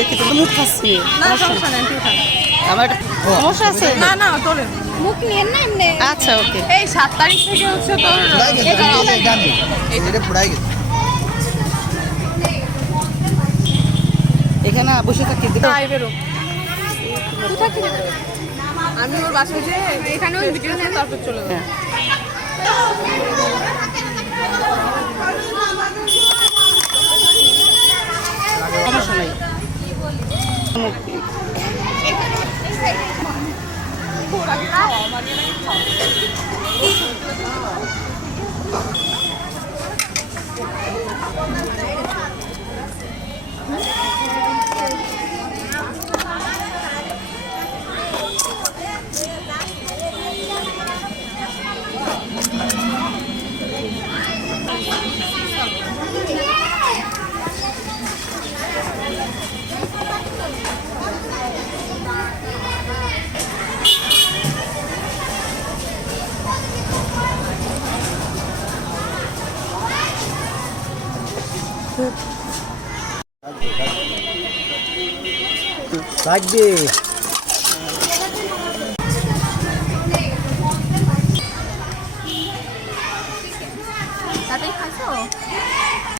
দেখি তো মুখ খাচ্ছি না সমস্যা নেই, ঠিক আছে। আমার একটা সমস্যা আছে। না না তোলেন। মুখ নিয়ে না এমনি। আচ্ছা ওকে। এই 7 তারিখ থেকে হচ্ছে তোর এটা পুরাই গেছে। এখানে বসে থাকি দিতে তাই বেরো। কোথা থেকে বেরো? আমি ওর বাসায় যে এখানে ওই ভিডিও নিয়ে তারপর চলে যাবো। সমস্যা নাই। লাগবে